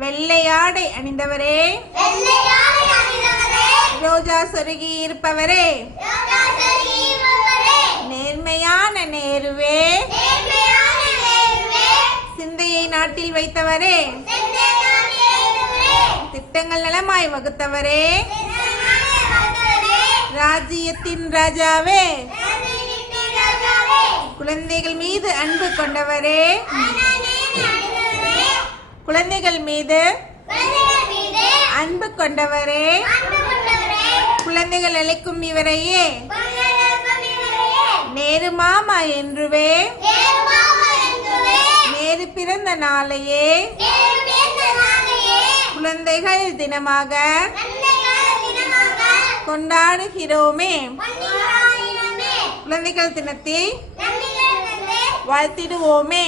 வெள்ளையாடை அணிந்தவரே, ரோஜா சொருகி இருப்பவரே, நேர்மையான நேருவே, சிந்தையை நாட்டில் வைத்தவரே, திட்டங்கள் நலமாய் வகுத்தவரே, ராஜ்யத்தின் ராஜாவே, குழந்தைகள் மீது அன்பு கொண்டவரே, குழந்தைகள் மீது அன்பு கொண்டவரே, குழந்தைகள் அழைக்கும் இவரையே நேரு மாமா என்றுவே, நேரு பிறந்த நாளையே குழந்தைகள் தினமாக கொண்டாடுகிறோமே. குழந்தைகள் தினத்தை வாழ்த்திடுவோமே.